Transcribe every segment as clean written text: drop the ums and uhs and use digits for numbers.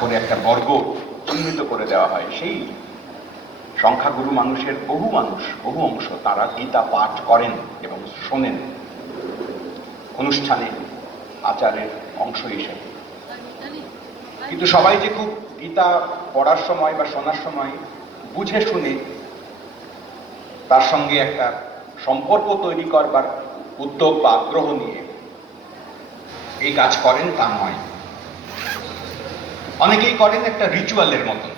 করে একটা বর্গ চিহ্নিত করে দেওয়া হয়। সেই সংখ্যাগুরু মানুষের বহু অংশ তারা গীতা পাঠ করেন এবং শোনেন অনুষ্ঠানে আচারের অংশ হিসেবে। কিন্তু সবাই যে খুব গীতা পড়ার সময় বা শোনার সময় বুঝে শুনে তার সঙ্গে একটা সম্পর্ক তৈরি করবার উদ্যোগ বা আগ্রহ নিয়ে এই কাজ করেন তা নয়। অনেকেই করেন একটা রিচুয়ালের মতন,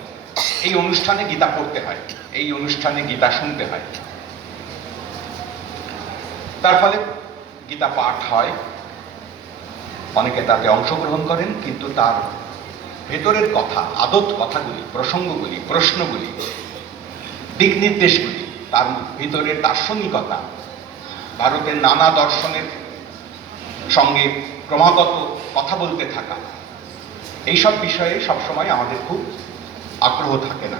এই অনুষ্ঠানে গীতা পড়তে হয়, এই অনুষ্ঠানে গীতা শুনতে হয়। তার ফলে গীতা পাঠ হয়, অনেকে তাতে অংশগ্রহণ করেন, কিন্তু তার ভেতরের কথা, আদত কথাগুলি, প্রসঙ্গগুলি, প্রশ্নগুলি, দিক নির্দেশগুলি, তার ভিতরের দার্শনিকতা, ভারতের নানা দর্শনের সঙ্গে ক্রমাগত কথা বলতে থাকা, এইসব বিষয়ে সবসময় আমাদের খুব আগ্রহ থাকে না।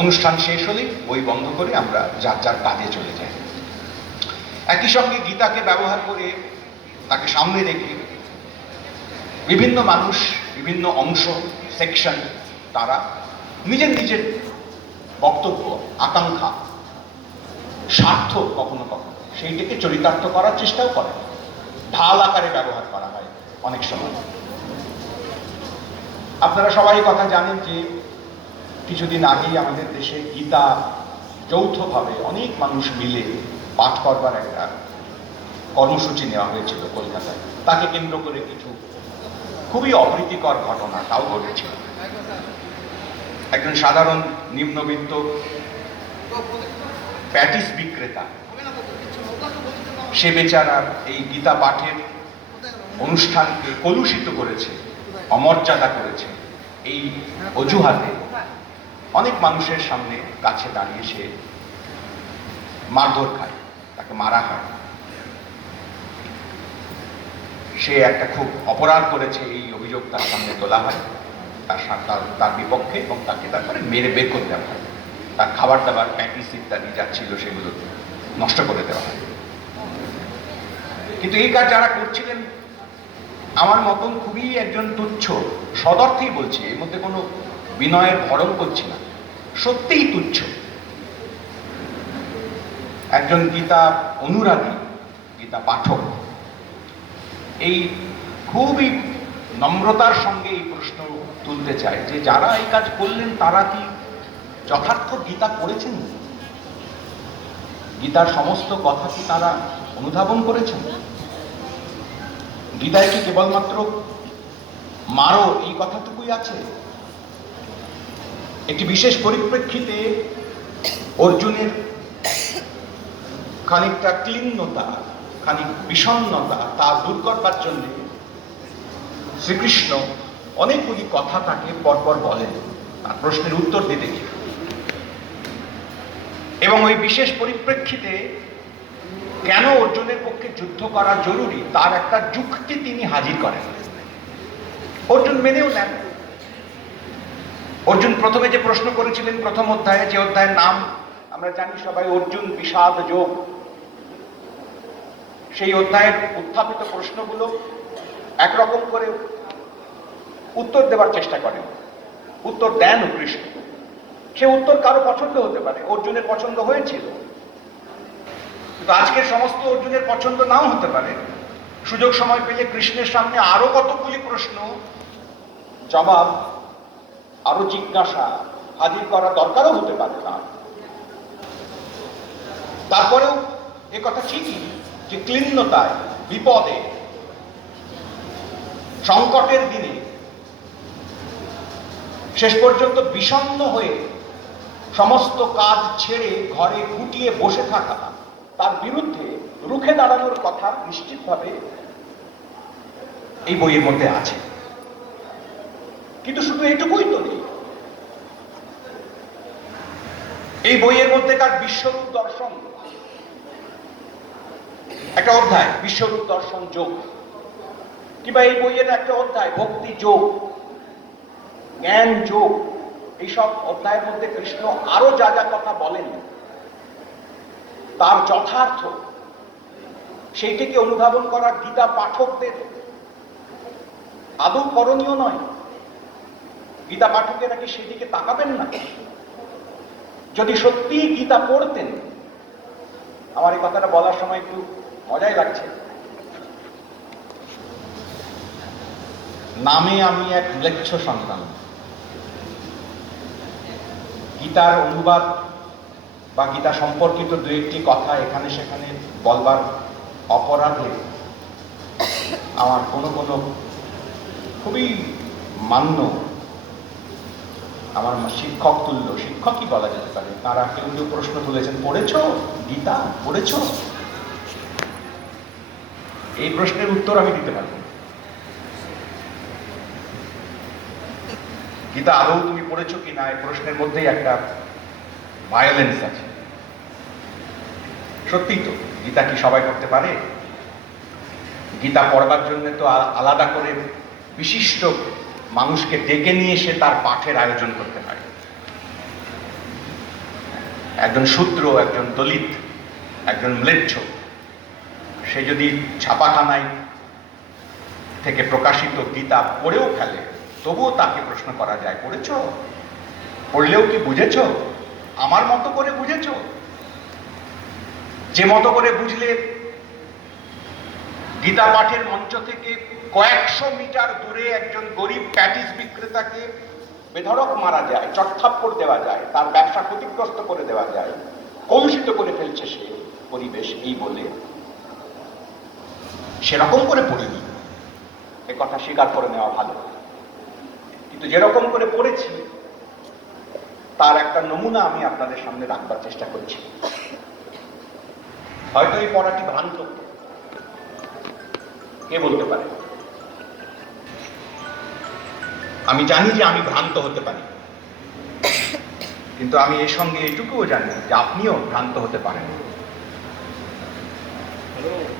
অনুষ্ঠান শেষ হলেই বই বন্ধ করে আমরা যার যার কাজে চলে যাই। একই সঙ্গে গীতাকে ব্যবহার করে, তাকে সামনে রেখে বিভিন্ন মানুষ, বিভিন্ন অংশ, সেকশন, তারা নিজের বক্তব্য, আকাঙ্ক্ষা, স্বার্থ কখনো কখনো সেইটাকে চরিতার্থ করার চেষ্টাও করে। ঢাল আকারে ব্যবহার করা হয় অনেক সময়। আপনারা সবাই কথা জানেন যে কিছুদিন আগেই আমাদের দেশে গীতা যৌথভাবে অনেক মানুষ মিলে পাঠ করবার একটা কর্মসূচি নেওয়া হয়েছিল কলকাতায়। তাকে কেন্দ্র করে কিছু খুবই অপ্রীতিকর ঘটনা তাও ঘটেছিল। একজন সাধারণ নিম্নবিত্ত প্যাটিস বিক্রেতা, সে বেচারা এই গীতা পাঠের অনুষ্ঠানকে কলুষিত করেছে, অমর্যাদা করেছে। এই অজুহাতে অনেক মানুষের সামনে কাছে দাঁড়িয়ে সে মারধর খায়, তাকে মারা হয়। সে একটা খুব অপরাধ করেছে, এই অভিযোগ তার সামনে তোলা হয়, তার বিপক্ষে, এবং তাকে তারপরে মেরে বের করে দেওয়া হয়। তার খাবার দাবার, প্যাটিস ইত্যাদি যা ছিল সেগুলো নষ্ট করে দেওয়া হয়। কিন্তু এই কাজ যারা করছিলেন আমার মতন খুবই একজন তুচ্ছ, সদর্থেই বলছি, এর মধ্যে কোনো বিনয়ের ভরণ করছি না, সত্যিই তুচ্ছ একজন গীতা অনুরাগী, গীতা পাঠক এই খুবই নম্রতার সঙ্গে এই প্রশ্ন তুলতে চায় যে যারা এই কাজ করলেন তারা কি যথার্থ গীতা পড়েছেন? গীতার সমস্ত কথা কি তারা অনুধাবন করেছেন? গীতায় কি কেবলমাত্র মারো এই কথাটুকুই আছে? একটি বিশেষ পরিপ্রেক্ষিতে অর্জুনের খানিকটা ক্লিন্নতা, খানিক বিষণ্ণতা তা দূর করবার জন্য শ্রীকৃষ্ণ অনেকগুলি কথা তাকে পরপর বলেন তার প্রশ্নের উত্তর দিতে গিয়ে। এবং ওই বিশেষ পরিপ্রেক্ষিতে কেন অর্জুনের পক্ষে যুদ্ধ করা জরুরি তার একটা যুক্তি তিনি হাজির করেন। অর্জুন মেনেও নেন। অর্জুন প্রথমে যে প্রশ্ন করেছিলেন প্রথম অধ্যায়ে, যে অধ্যায়ের নাম আমরা জানি সবাই অর্জুন বিষাদ যোগ, সেই অধ্যায়ের উত্থাপিত প্রশ্নগুলো একরকম করে উত্তর দেওয়ার চেষ্টা করেন, উত্তর দেন কৃষ্ণ। সে উত্তর কারো পছন্দ হতে পারে, অর্জুনের পছন্দ হয়েছিল, কিন্তু আজকের সমস্ত অর্জুনের পছন্দ নাও হতে পারে। সুযোগ সময় পেলে কৃষ্ণের সামনে আরো কতগুলি প্রশ্ন, জবাব, আরো জিজ্ঞাসা হাজির করা দরকারও হতে পারে না। তারপরেও এ কথা ঠিকই যে ক্লিন্নতায়, বিপদে, সংকটের দিনে শেষ পর্যন্ত বিষণ্ণ হয়ে সমস্ত কাজ ছেড়ে ঘরে গুটিয়ে বসে থাকা, তার বিরুদ্ধে রুখে দাঁড়ানোর কথা নিশ্চিতভাবে এই বইয়ের মধ্যে আছে। কিন্তু শুধু এটুকুই তো নেই, এই বইয়ের মধ্যেকার বিশ্বরূপ দর্শন একটা অধ্যায়, বিশ্বরূপ দর্শন যোগ, কিংবা এই বইয়ের একটা অধ্যায় ভক্তি যোগ, জ্ঞান যোগ, এইসব অধ্যায়ের মধ্যে কৃষ্ণ আরো যা যা কথা বলেন তার যথার্থ সেইটিকে অনুধাবন করা গীতা পাঠকদের আদৌ করণীয় নয়। গীতা পাঠকেরা কি সেদিকে তাকাবেন না? যদি সত্যি গীতা পড়তেন, আমার এই কথাটা বলার সময় একটু মজাই লাগছে, নামে আমি এক ম্লেচ্ছ সন্তান, গীতার অনুবাদ বা গীতা সম্পর্কিত দু একটি কথা এখানে সেখানে বলবার অপরাধে আমার কোনো কোনো খুবই মান্য আমার শিক্ষক তুল্য, শিক্ষকই বলা যেতে পারে, তারা কেউ কেউ প্রশ্ন তুলেছেন, পড়েছ গীতা, পড়েছ? এই প্রশ্নের উত্তর আমি দিতে পারব না। গীতা আদৌ তুমি পড়েছ কিনা এই প্রশ্নের মধ্যেই একটা ভায়োলেন্স আছে। সত্যিই তো, গীতা কি সবাই পড়তে পারে? গীতা পড়বার জন্য তো আলাদা করে বিশিষ্ট মানুষকে ডেকে নিয়ে সে তার পাঠের আয়োজন করতে পারে। একজন শূদ্র, একজন দলিত, একজন ম্লেচ্ছ, সে যদি ছাপাখানায় থেকে প্রকাশিত গীতা পড়েও ফেলে, তবুও তাকে প্রশ্ন করা যায়, পড়েছ? পড়লেও কি বুঝেছ? আমার মতো করে বুঝেছ? যে মতো করে বুঝলে গীতা পাঠের মঞ্চ থেকে কয়েকশো মিটার দূরে একজন গরিব প্যাটিস বিক্রেতাকে বেধড়ক মারা যায়, চটথাপ্পড় দেওয়া যায়, তার ব্যবসা ক্ষতিগ্রস্ত করে দেওয়া যায়, কলুষিত করে ফেলছে সে পরিবেশ, এই বলে সেরকম করে পড়িনি, এ কথা স্বীকার করে নেওয়া ভালো। কিন্তু যেরকম করে পড়েছি তার একটা নমুনা আমি আপনাদের সামনে রাখবার চেষ্টা করছি। হয়তো এই পড়াটি ভ্রান্ত, কে বলতে পারে? আমি জানি যে আমি ভ্রান্ত হতে পারি, কিন্তু আমি এর সঙ্গে এটুকুও জানি যে আপনিও ভ্রান্ত হতে পারেন।